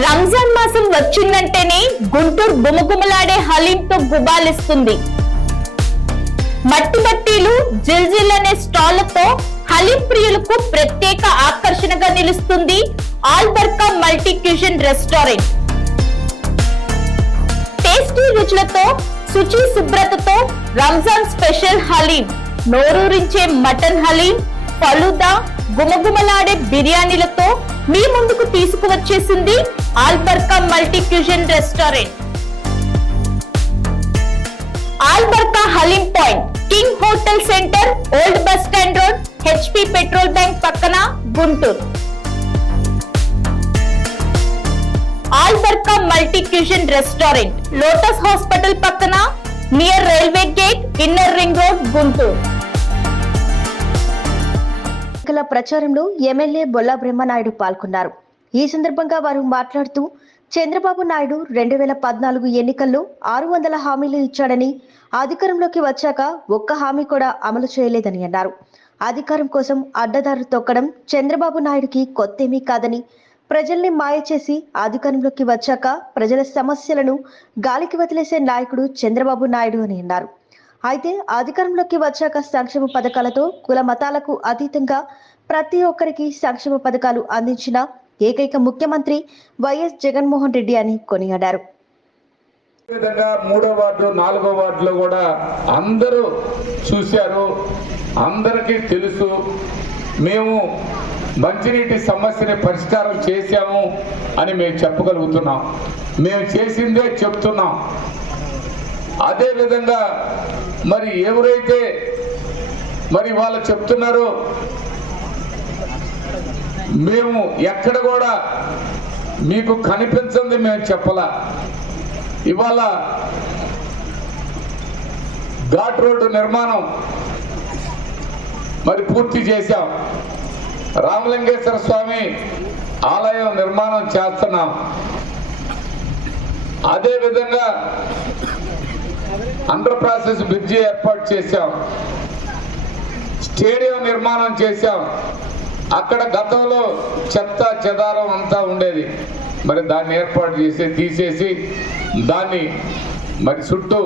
రంజాన్ మాసం వచ్చిందంటేనే గుంటూరు గుమగుమలాడే హలీంతో గుబాలిస్తుంది. మట్టి బట్టీలు జిల్జిల్ అనే స్టాళ్ళతో హలీం ప్రియులకు ప్రత్యేక ఆకర్షణగా నిలుస్తుంది Albarka multi cuisine restaurant. Tasty రుచులతో శుచి శుభ్రతతో రంజాన్ స్పెషల్ హలీం నోరూరించే మటన్ హలీం ఫలుదా గుమగుమలాడే బిర్యానీలతో మీ ముందుకు తీసుకువచ్చేసింది Albarka multi cuisine restaurant. Albarka haleem point king hotel centre old bus stand road HP petrol bank పక్కన Guntur. Albarka multi cuisine restaurant lotus hospital పక్కన near railway gate inner ring road Guntur. ఎన్నికల ప్రచారంలో MLA Bolla Brahmanaidu పాల్గొన్నారు. ఈ సందర్భంగా వారు మాట్లాడుతూ చంద్రబాబు నాయుడు రెండు వేల పద్నాలుగు ఎన్నికల్లో ఆరు వందల హామీలు ఇచ్చాడని అధికారంలోకి వచ్చాక ఒక్క హామీ కూడా అమలు చేయలేదని అన్నారు. అధికారం కోసం అడ్డదారు తొక్కడం చంద్రబాబు నాయుడుకి కొత్తేమీ కాదని ప్రజల్ని మాయ చేసి అధికారంలోకి వచ్చాక ప్రజల సమస్యలను గాలికి వదిలేసే నాయకుడు చంద్రబాబు నాయుడు అని అన్నారు. అయితే అధికారంలోకి వచ్చాక సంక్షేమ పథకాలతో కుల మతాలకు అతీతంగా ప్రతి ఒక్కరికి సంక్షేమ పథకాలు అందించిన ఏకైక ముఖ్యమంత్రి వైఎస్ జగన్మోహన్ రెడ్డి అని కొనియాడారు. విధంగా మూడో వార్డు నాలుగో వార్డులో కూడా అందరూ చూశారు. అందరికీ తెలుసు మేము మంచినీటి సమస్యని పరిష్కారం చేశాము అని మేము చెప్పగలుగుతున్నాం. మేము చేసిందే చెప్తున్నాం. అదే విధంగా మరి ఎవరైతే మరి వాళ్ళు చెప్తున్నారో మేము ఎక్కడ కూడా మీకు కనిపించింది మేము చెప్పలా. ఇవాళ ఘాట్ రోడ్డు నిర్మాణం మరి పూర్తి చేశాం. రామలింగేశ్వర స్వామి ఆలయం నిర్మాణం చేస్తున్నాం. అదే విధంగా అండర్ ప్రాసెస్ బ్రిడ్జి ఏర్పాటు చేశాం. స్టేడియం నిర్మాణం చేశాం. అక్కడ గతంలో చెత్త చెదారం అంతా ఉండేది. మరి దాన్ని ఏర్పాటు చేసి తీసేసి దాన్ని మరి చుట్టూ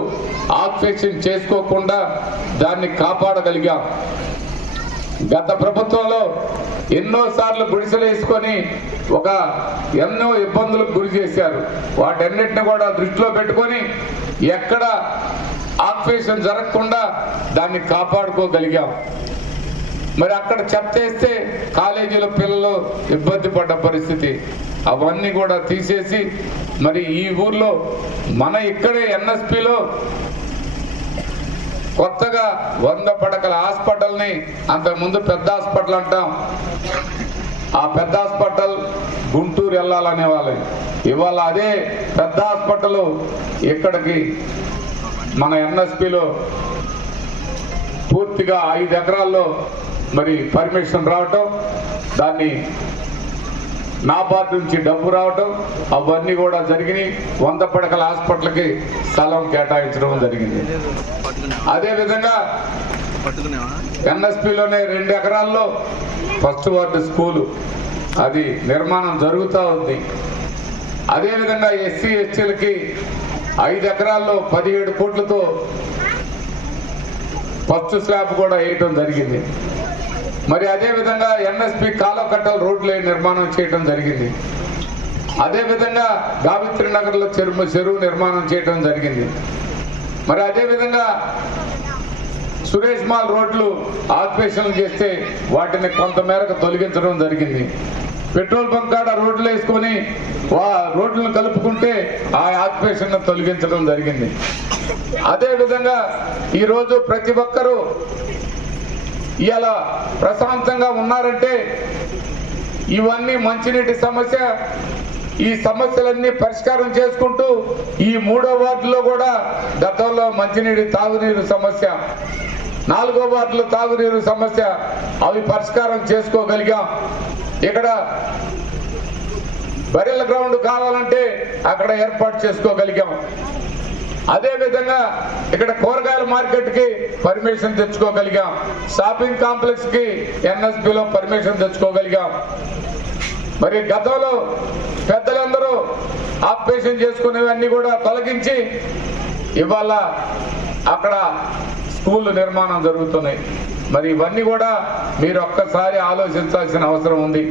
ఆక్సిజన్ చేసుకోకుండా దాన్ని కాపాడగలిగాం. గత ప్రభుత్వంలో ఎన్నో సార్లు గుడిసెలు వేసుకొని ఒక ఎన్నో ఇబ్బందులకు గురి చేశారు. వాటన్నిటిని కూడా దృష్టిలో పెట్టుకొని ఎక్కడ ఆక్సిజన్ జరగకుండా దాన్ని కాపాడుకోగలిగాం. మరి అక్కడ చెప్తేస్తే కాలేజీలో పిల్లలు ఇబ్బంది పడ్డ పరిస్థితి. అవన్నీ కూడా తీసేసి మరి ఈ ఊర్లో మన ఇక్కడే ఎన్ఎస్పిలో కొత్తగా వంద పడకల హాస్పిటల్ని అంతకుముందు పెద్ద హాస్పిటల్ అంటాం. ఆ పెద్ద హాస్పిటల్ గుంటూరు వెళ్ళాలనే వాళ్ళు. ఇవాళ అదే పెద్ద హాస్పిటల్ ఇక్కడికి మన ఎన్ఎస్పిలో పూర్తిగా ఐదు ఎకరాల్లో మరి పర్మిషన్ రావటం దాన్ని నాబార్డు నుంచి డబ్బు రావటం అవన్నీ కూడా జరిగినాయి వంద పడకల హాస్పిటల్కి స్థలం కేటాయించడం జరిగింది. అదేవిధంగా ఎన్ఎస్పిలోనే రెండు ఎకరాల్లో ఫస్ట్ వార్డు స్కూలు అది నిర్మాణం జరుగుతూ ఉంది. అదేవిధంగా ఎస్సీ ఎస్టీలకి ఐదు ఎకరాల్లో పదిహేడు కోట్లతో ఫస్ట్ స్లాబ్ కూడా వేయటం జరిగింది. మరి అదేవిధంగా ఎన్ఎస్పి కాలకట్టల రోడ్లు నిర్మాణం చేయడం జరిగింది. అదేవిధంగా గావిత్రి నగర్లో చెరువు చెరువు నిర్మాణం చేయటం జరిగింది. మరి అదేవిధంగా సురేష్ మాల్ రోడ్లు ఆక్యుపేషన్లు చేస్తే వాటిని కొంతమేరకు తొలగించడం జరిగింది. పెట్రోల్ బంక్ కాడ రోడ్లు వేసుకొని వా రోడ్లను కలుపుకుంటే ఆ ఆక్యుపేషన్ తొలగించడం జరిగింది. అదేవిధంగా ఈరోజు ప్రతి ఒక్కరూ ఇవాళ ప్రశాంతంగా ఉన్నారంటే ఇవన్నీ మంచినీటి సమస్య. ఈ సమస్యలన్నీ పరిష్కారం చేసుకుంటూ ఈ మూడో వార్డులో కూడా గతంలో మంచినీటి తాగునీరు సమస్య నాలుగో వార్డులో తాగునీరు సమస్య అవి పరిష్కారం చేసుకోగలిగాం. ఇక్కడ బరెల గ్రౌండ్ కావాలంటే అక్కడ ఏర్పాటు చేసుకోగలిగాం. అదే విధంగా ఇక్కడ కూరగాయల మార్కెట్కి పర్మిషన్ తెచ్చుకోగలిగాం. షాపింగ్ కాంప్లెక్స్కి ఎన్ఎస్పిలో పర్మిషన్ తెచ్చుకోగలిగాం. మరి గతంలో పెద్దలందరూ ఆపరేషన్ చేసుకునేవన్నీ కూడా తొలగించి ఇవాళ అక్కడ స్కూళ్ళు నిర్మాణం జరుగుతున్నాయి. మరి ఇవన్నీ కూడా మీరు ఒక్కసారి ఆలోచించాల్సిన అవసరం ఉంది.